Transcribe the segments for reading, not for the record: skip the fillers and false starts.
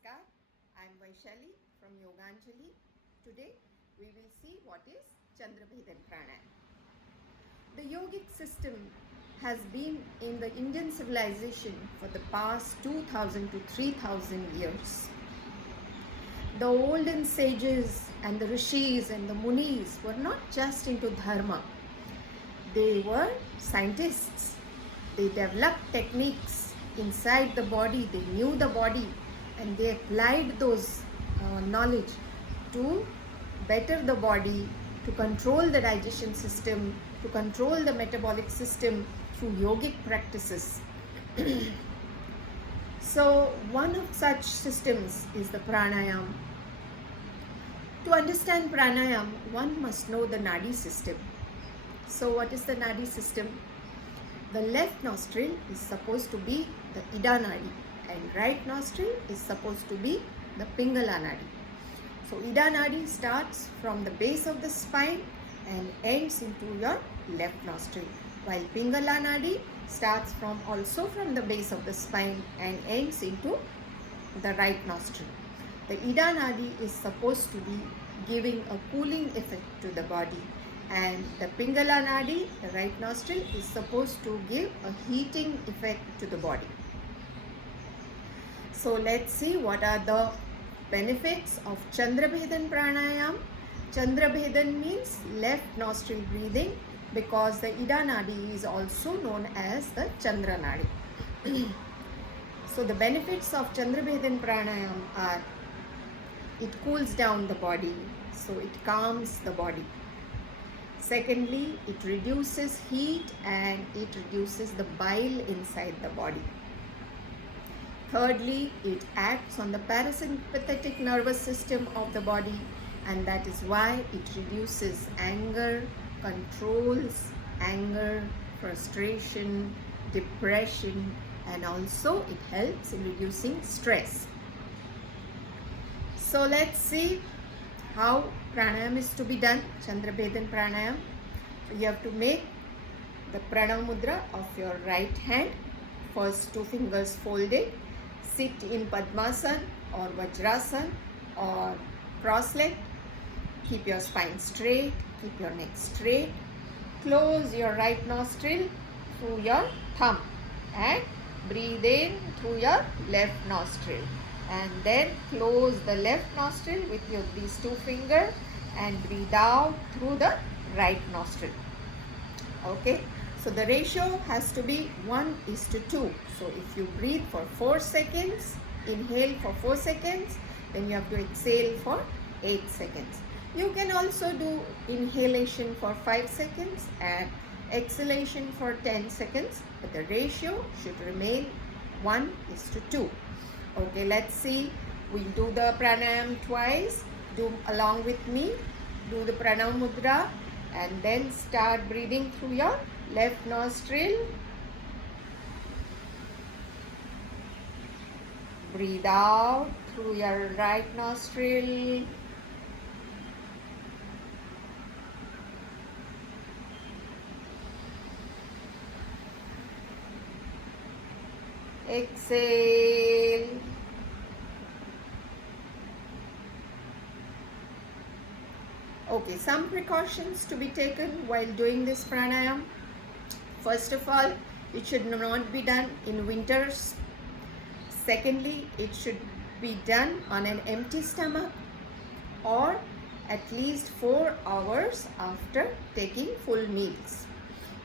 Namaskar, I am Vaishali from Yoganjali. Today we will see what is Chandrabhedan Pranayama. The yogic system has been in the Indian civilization for the past 2000 to 3000 years. The olden sages and the rishis and the munis were not just into dharma, they were scientists. They developed techniques inside the body, they knew the body, and they applied those knowledge to better the body, to control the digestion system, to control the metabolic system through yogic practices. So one of such systems is the pranayam. To understand pranayam, one must know the nadi system. So what is the nadi system? The left nostril is supposed to be the Ida Nadi and right nostril is supposed to be the Pingala Nadi. So Ida Nadi starts from the base of the spine and ends into your left nostril, while Pingala Nadi starts also from the base of the spine and ends into the right nostril. The Ida Nadi is supposed to be giving a cooling effect to the body, and the Pingala Nadi, the right nostril, is supposed to give a heating effect to the body. So let's see what are the benefits of Chandrabhedan Pranayam. Chandrabhedan means left nostril breathing, because the Ida Nadi is also known as the Chandra Nadi. So the benefits of Chandrabhedan Pranayam are: it cools down the body, so it calms the body. Secondly, it reduces heat and it reduces the bile inside the body. Thirdly, it acts on the parasympathetic nervous system of the body, and that is why it reduces anger, controls anger, frustration, depression, and also it helps in reducing stress. So let's see how pranayam is to be done, Chandrabhedan Pranayam. So you have to make the Pranav Mudra of your right hand, first two fingers folded, sit in Padmasana or Vajrasana or cross-legged, keep your spine straight, keep your neck straight, close your right nostril through your thumb and breathe in through your left nostril. And then close the left nostril with these two fingers and breathe out through the right nostril. Okay, so the ratio has to be 1:2. So if you breathe for 4 seconds, inhale for 4 seconds, then you have to exhale for 8 seconds. You can also do inhalation for 5 seconds and exhalation for 10 seconds, but the ratio should remain 1:2. Okay, let's see. We'll do the pranayam twice. Do along with me. Do the Pranav Mudra and then start breathing through your left nostril. Breathe out through your right nostril. Exhale. Okay, some precautions to be taken while doing this pranayam. First of all, it should not be done in winters. Secondly, it should be done on an empty stomach or at least 4 hours after taking full meals.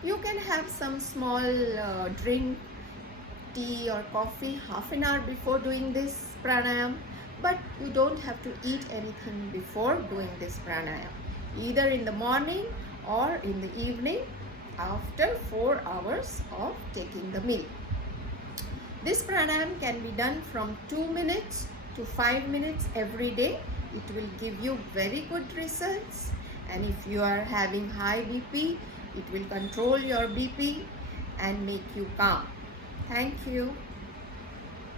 You can have some small drink, tea or coffee half an hour before doing this pranayam, but you don't have to eat anything before doing this pranayam, either in the morning or in the evening after 4 hours of taking the meal. This pranayam can be done from 2 minutes to 5 minutes every day. It will give you very good results, and if you are having high BP, it will control your BP and make you calm. Thank you.